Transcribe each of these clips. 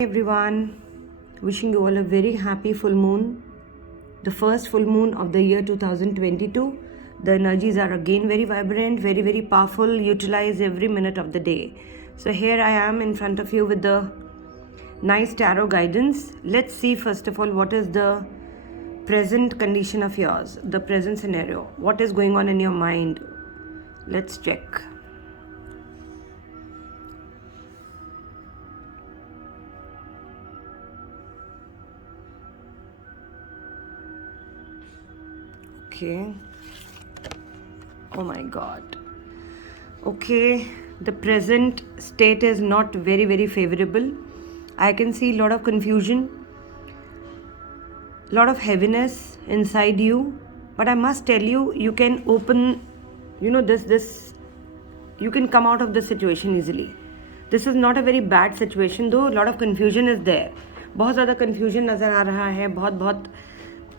Everyone, wishing you all a very happy full moon, the first full moon of the year 2022. The energies are again very vibrant, very powerful. Utilize every minute of the day. So here I am in front of you with the nice tarot guidance. Let's see first of all what is the present condition of yours, the present scenario. What is going on in your mind? Let's check. Okay. Oh my god. Okay, the present state is not very favorable. I can see a lot of confusion, lot of heaviness inside you, but I must tell you, you can open, this you can come out of this situation easily. This is not a very bad situation, though a lot of confusion is there. बहुत ज़्यादा confusion नज़र आ रहा है, बहुत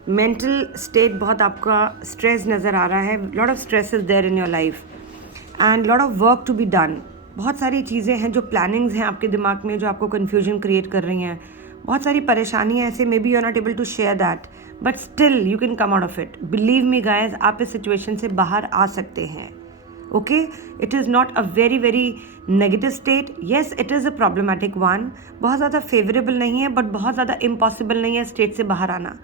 mental state, बहुत आपका stress नज़र आ रहा है. Lot of stress is there in your life and lot of work to be done. बहुत सारी चीज़ें हैं जो प्लानिंग्स हैं आपके दिमाग में जो आपको कन्फ्यूजन क्रिएट कर रही हैं. बहुत सारी परेशानियाँ ऐसे maybe you are not able to share that, but still you can come out of it. Believe me guys, आप इस सिचुएशन से बाहर आ सकते हैं. Okay, it is not a very negative state. Yes, it is a problematic one. बहुत ज़्यादा favourable नहीं है, बट बहुत ज़्यादा इम्पॉसिबल नहीं है स्टेट से बाहर आना.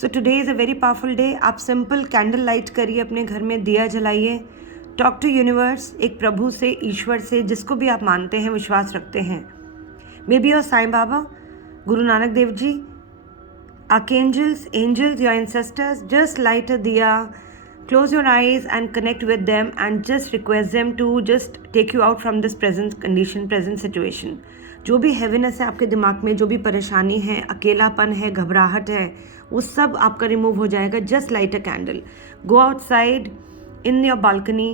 So today is a very powerful day. आप सिंपल कैंडल लाइट करिए, अपने घर में दिया जलाइए. टॉक टू यूनिवर्स, एक प्रभु से, ईश्वर से, जिसको भी आप मानते हैं, विश्वास रखते हैं. May be your Sai Baba, Guru Nanak Dev ji, archangels, angels, your ancestors. Just light a diya, close your eyes and connect with them and just request them to just take you out from this present condition, present situation. जो भी heaviness है आपके दिमाग में, जो भी परेशानी है, अकेलापन है, घबराहट है, वो सब आपका रिमूव हो जाएगा. Just light a candle, go outside in your balcony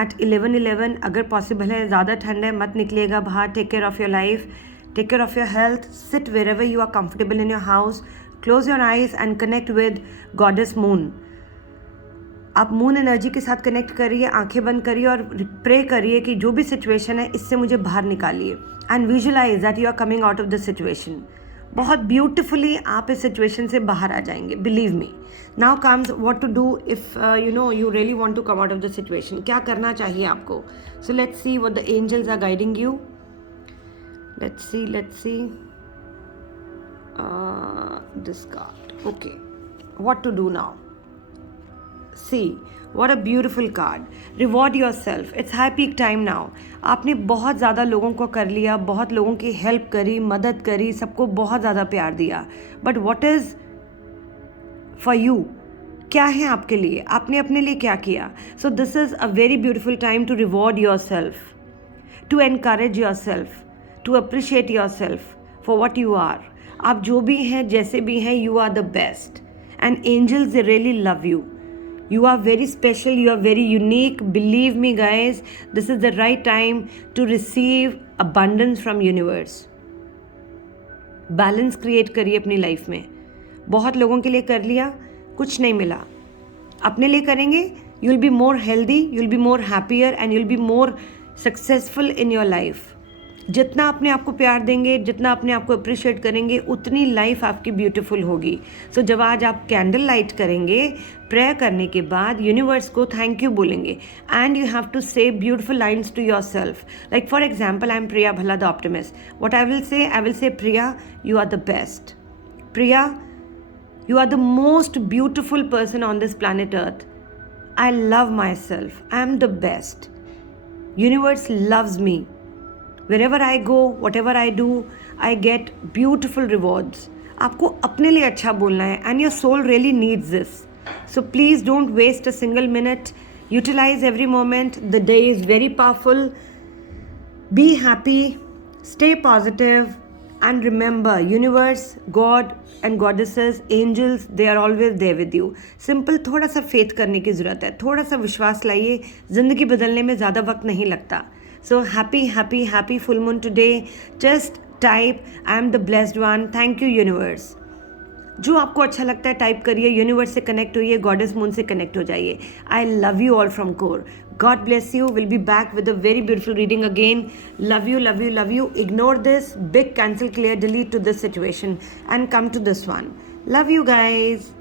at 11:11. अगर पॉसिबल है, ज़्यादा ठंड है, मत निकलिएगा बाहर. Take care of your life, take care of your health. Sit wherever you are comfortable in your house. Close your eyes and connect with goddess moon. आप moon energy के साथ कनेक्ट करिए, आंखें बंद करिए और प्रे करिए कि जो भी सिचुएशन है इससे मुझे बाहर निकालिए. And visualise that you are coming out of this situation. बहुत ब्यूटिफुली आप इस सिचुएशन से बाहर आ जाएंगे. Believe me. Now comes what to do if you really want to come out of the situation. क्या करना चाहिए आपको? So let's see what the angels are guiding you. Let's see this card. Okay, what to do now? See, what a beautiful card. Reward yourself. It's high peak time now. आपने बहुत ज़्यादा लोगों को कर लिया, बहुत लोगों की हेल्प करी, मदद करी, सबको बहुत ज़्यादा प्यार दिया. But what is for you? क्या है आपके लिए? आपने अपने लिए क्या किया? So this is a very beautiful time to reward yourself, to encourage yourself, to appreciate yourself for what you are. आप जो भी हैं, जैसे भी हैं, you are the best. And angels, they really love you. You are very special, you are very unique. Believe me guys, this is the right time to receive abundance from universe. Balance create करिए अपनी life में. बहुत लोगों के लिए कर लिया, कुछ नहीं मिला. अपने लिए करेंगे, you will be more healthy, you will be more happier and you will be more successful in your life. जितना अपने आप को प्यार देंगे, जितना अपने आप को अप्रिशिएट करेंगे, उतनी लाइफ आपकी ब्यूटीफुल होगी. सो जब आज आप कैंडल लाइट करेंगे, प्रेयर करने के बाद यूनिवर्स को थैंक यू बोलेंगे. And you have to say beautiful lines to yourself. Like for example, I am Priya Bhalla the optimist. What I will say Priya, you are the best. Priya, you are the most beautiful person on this planet earth. I love myself. I am the best. Universe loves me. Wherever I go, whatever I do, I get beautiful rewards. आपको अपने लिए अच्छा बोलना है and your soul really needs this. So please don't waste a single minute. Utilize every moment. The day is very powerful. Be happy. Stay positive. And remember, universe, God and goddesses, angels, they are always there with you. Simple थोड़ा सा faith करने की ज़रूरत है. थोड़ा सा विश्वास लाइए. ज़िंदगी बदलने में ज़्यादा वक्त नहीं लगता. So happy full moon today. Just type, I am the blessed one. Thank you, universe. जो आपको अच्छा लगता है टाइप करिए, यूनिवर्स से कनेक्ट होइए, गॉडेस मून से कनेक्ट हो जाइए. I love you all from core. God bless you. We'll be back with a very beautiful reading again. Love you, love you, love you. Ignore this big cancel, clear, delete to this situation and come to this one. Love you guys.